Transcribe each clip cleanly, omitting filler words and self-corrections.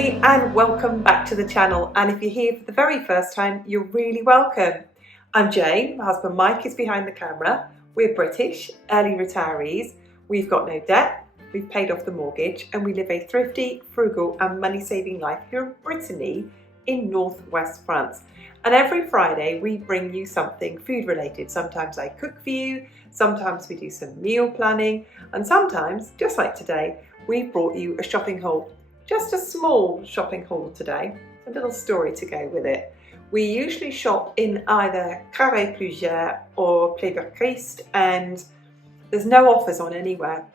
Brittany and welcome back to the channel, and if you're here for the very first time, you're really welcome. I'm Jane, my husband Mike is behind the camera. We're British, early retirees, we've got no debt, we've paid off the mortgage and we live a thrifty, frugal and money-saving life here in Brittany in northwest France. And every Friday we bring you something food related. Sometimes I cook for you, sometimes we do some meal planning, and sometimes, just like today, we've brought you a shopping haul. Just a small shopping haul today, a little story to go with it. We usually shop in either Carré Plusieurs or Frais, and there's no offers on anywhere.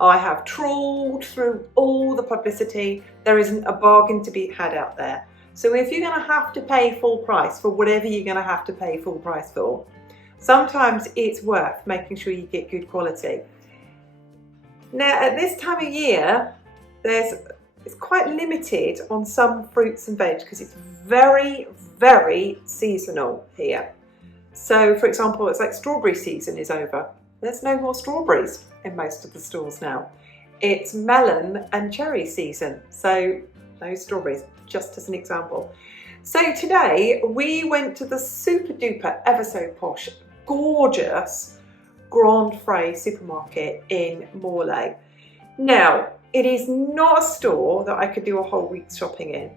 I have trawled through all the publicity. There isn't a bargain to be had out there. So if you're going to have to pay full price for whatever you're going to have to pay full price for, sometimes it's worth making sure you get good quality. Now at this time of year, it's quite limited on some fruits and veg because it's very, very seasonal here. So for example, it's like strawberry season is over. There's no more strawberries in most of the stores now. It's melon and cherry season, so no strawberries, just as an example. So today we went to the super duper, ever so posh, gorgeous Frais supermarket in Morlaix. Now, it is not a store that I could do a whole week's shopping in,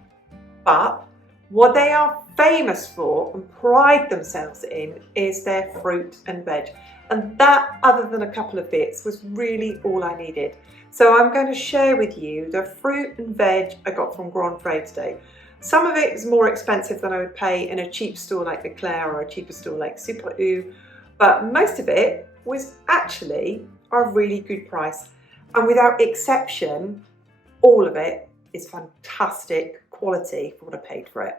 but what they are famous for and pride themselves in is their fruit and veg. And that, other than a couple of bits, was really all I needed. So I'm going to share with you the fruit and veg I got from Frais today. Some of it is more expensive than I would pay in a cheap store like Leclerc or a cheaper store like Super U, but most of it was actually a really good price. And without exception, all of it is fantastic quality for what I paid for it.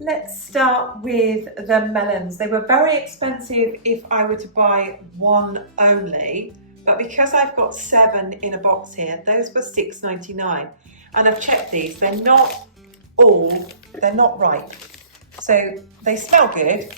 Let's start with the melons. They were very expensive if I were to buy one only. But because I've got 7 in a box here, those were $6.99. And I've checked these, they're not ripe. So they smell good,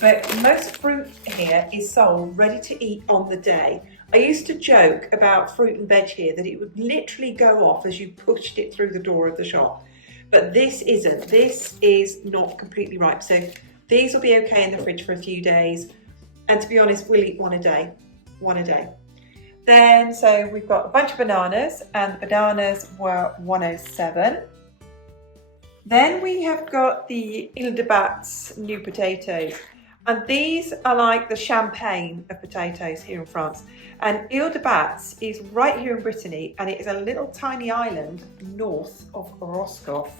but most fruit here is sold ready to eat on the day. I used to joke about fruit and veg here that it would literally go off as you pushed it through the door of the shop. But this isn't, this is not completely ripe. So these will be okay in the fridge for a few days. And to be honest, we'll eat one a day. Then, so we've got a bunch of bananas, and the bananas were 107. Then we have got the Ile de Bat's new potatoes, and these are like the champagne of potatoes here in France. And Ile de Bat's is right here in Brittany, and it is a little tiny island north of Roscoff.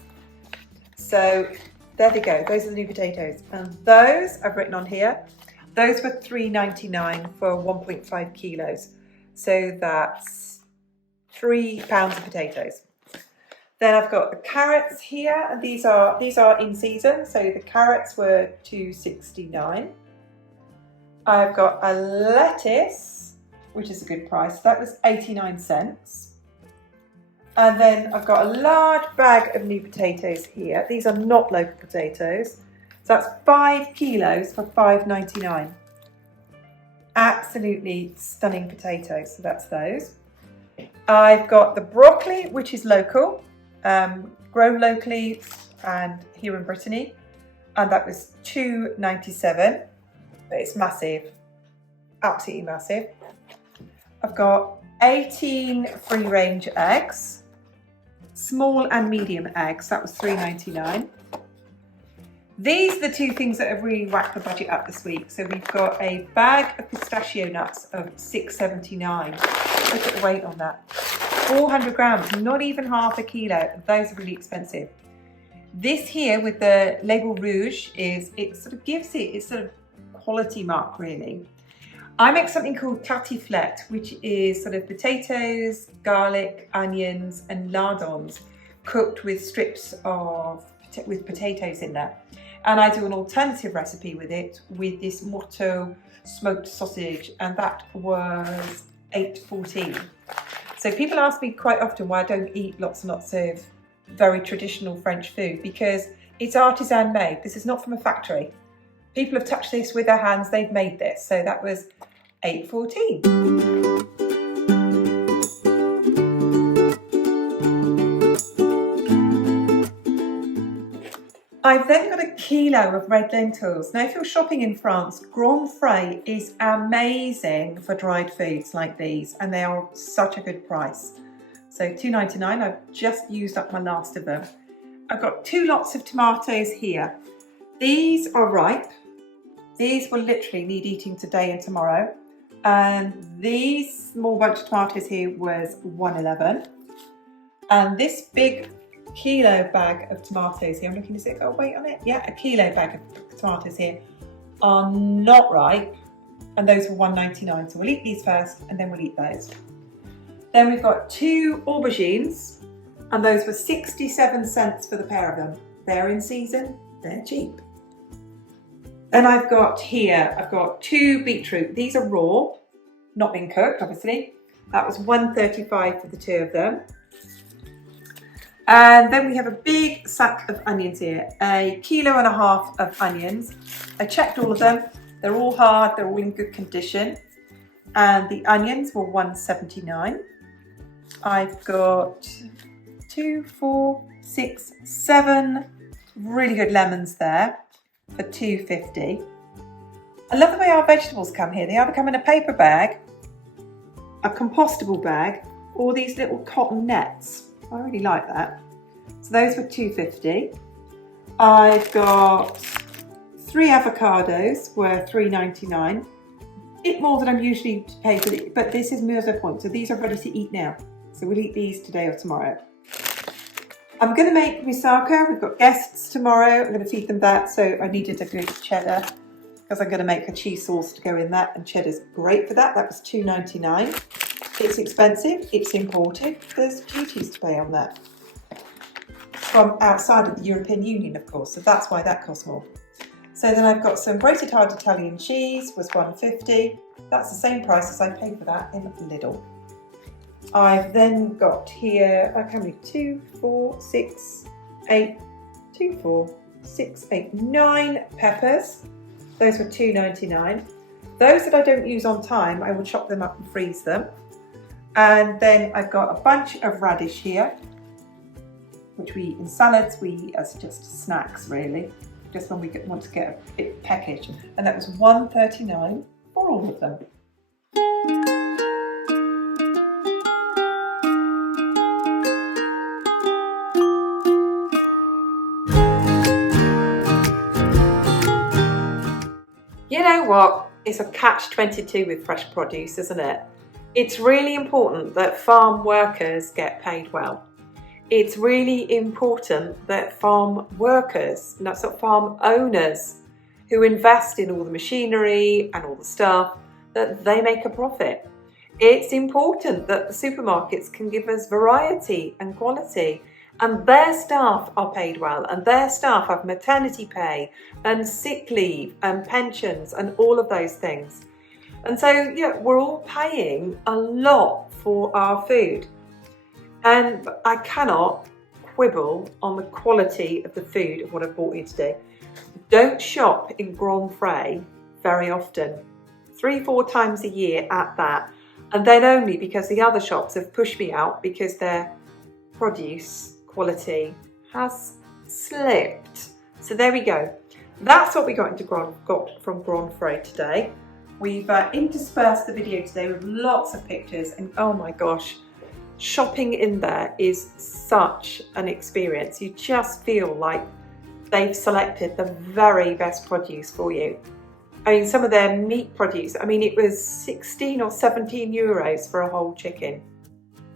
So there they go, those are the new potatoes. And those I've written on here, those were $3.99 for 1.5 kilos. So that's 3 pounds of potatoes. Then I've got the carrots here, and these are in season. So the carrots were $2.69. I've got a lettuce, which is a good price. That was 89 cents. And then I've got a large bag of new potatoes here. These are not local potatoes. So that's 5 kilos for $5.99. Absolutely stunning potatoes, so that's those. I've got the broccoli, which is local, grown locally and here in Brittany, and that was $2.97, but it's massive, absolutely massive. I've got 18 free-range eggs, small and medium eggs, that was $3.99. These are the two things that have really whacked the budget up this week. So we've got a bag of pistachio nuts of $6.79. Look at the weight on that. 400 grams, not even half a kilo. Those are really expensive. This here with the label rouge it sort of gives it its sort of quality mark really. I make something called tartiflette, which is sort of potatoes, garlic, onions and lardons cooked with strips with potatoes in there. And I do an alternative recipe with it, with this Morteau smoked sausage, and that was $8.14. So people ask me quite often why I don't eat lots and lots of very traditional French food because it's artisan made. This is not from a factory. People have touched this with their hands, they've made this. So that was 8.14. I've then got a kilo of red lentils. Now if you're shopping in France, Frais is amazing for dried foods like these, and they are such a good price. So £2.99, I've just used up my last of them. I've got 2 lots of tomatoes here. These are ripe. These will literally need eating today and tomorrow. And these small bunch of tomatoes here was £1.11. And this big kilo bag of tomatoes here, I'm looking to see, oh wait on it, yeah, a kilo bag of tomatoes here are not ripe, and those were £1.99. So we'll eat these first and then we'll eat those. Then we've got 2 aubergines, and those were 67 cents for the pair of them. They're in season, they're cheap. Then I've got 2 beetroot. These are raw, not been cooked, obviously. That was £1.35 for the 2 of them. And then we have a big sack of onions here, 1.5 kilos of onions. I checked all of them. They're all hard, they're all in good condition. And the onions were £1.79. I've got 2, 4, 6, 7 really good lemons there for £2.50. I love the way our vegetables come here. They either come in a paper bag, a compostable bag, or these little cotton nets. I really like that. So those were £2.50. I've got 3 avocados, were £3.99. A bit more than I'm usually paid for, but this is meals at point, so these are ready to eat now. So we'll eat these today or tomorrow. I'm going to make moussaka. We've got guests tomorrow. I'm going to feed them that, so I needed a good cheddar because I'm going to make a cheese sauce to go in that, and cheddar's great for that. That was £2.99. It's expensive, it's imported, there's duties to pay on that. From outside of the European Union, of course, so that's why that costs more. So then I've got some grated hard Italian cheese, was £1.50. That's the same price as I paid for that in Lidl. I've then got here, how many? 2, 4, 6, 8, 2, 4, 6, 8, 9 peppers. Those were £2.99. Those that I don't use on time, I will chop them up and freeze them. And then I've got a bunch of radish here, which we eat in salads, we eat as just snacks really, just when we want to get a bit peckish. And that was £1.39 for all of them. You know what? It's a catch-22 with fresh produce, isn't it? It's really important that farm workers get paid well. It's really important that farm workers, that's not farm owners, who invest in all the machinery and all the stuff, that they make a profit. It's important that the supermarkets can give us variety and quality, and their staff are paid well, and their staff have maternity pay and sick leave and pensions and all of those things. And so, yeah, we're all paying a lot for our food. And I cannot quibble on the quality of the food of what I've bought you today. Don't shop in Frais very often. 3-4 times a year at that. And then only because the other shops have pushed me out because their produce quality has slipped. So there we go. That's what we got from Frais today. We've interspersed the video today with lots of pictures, and oh my gosh, shopping in there is such an experience. You just feel like they've selected the very best produce for you. I mean, some of their meat produce, I mean, it was 16 or 17 euros for a whole chicken.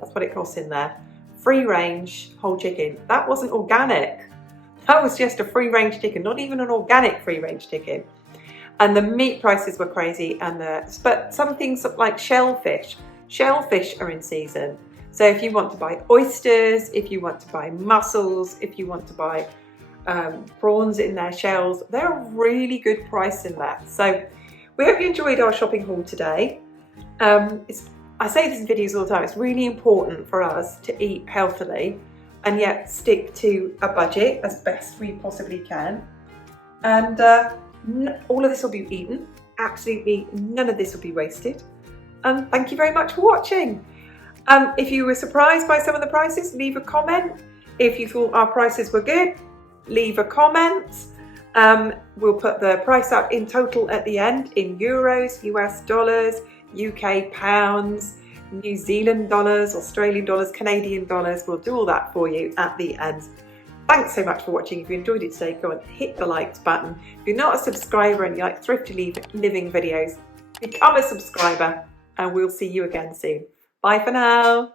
That's what it costs in there. Free range whole chicken. That wasn't organic. That was just a free range chicken, not even an organic free range chicken. And the meat prices were crazy, but some things like shellfish are in season. So if you want to buy oysters, if you want to buy mussels, if you want to buy prawns in their shells, they're a really good price in that. So we hope you enjoyed our shopping haul today. I say this in videos all the time, it's really important for us to eat healthily. and yet stick to a budget as best we possibly can. And all of this will be eaten. Absolutely none of this will be wasted. And thank you very much for watching. If you were surprised by some of the prices, leave a comment. If you thought our prices were good, leave a comment. We'll put the price up in total at the end in euros, US dollars, UK pounds, New Zealand dollars, Australian dollars, Canadian dollars. We'll do all that for you at the end. Thanks so much for watching. If you enjoyed it today, go and hit the likes button. If you're not a subscriber and you like thrifty living videos, become a subscriber, and we'll see you again soon. Bye for now.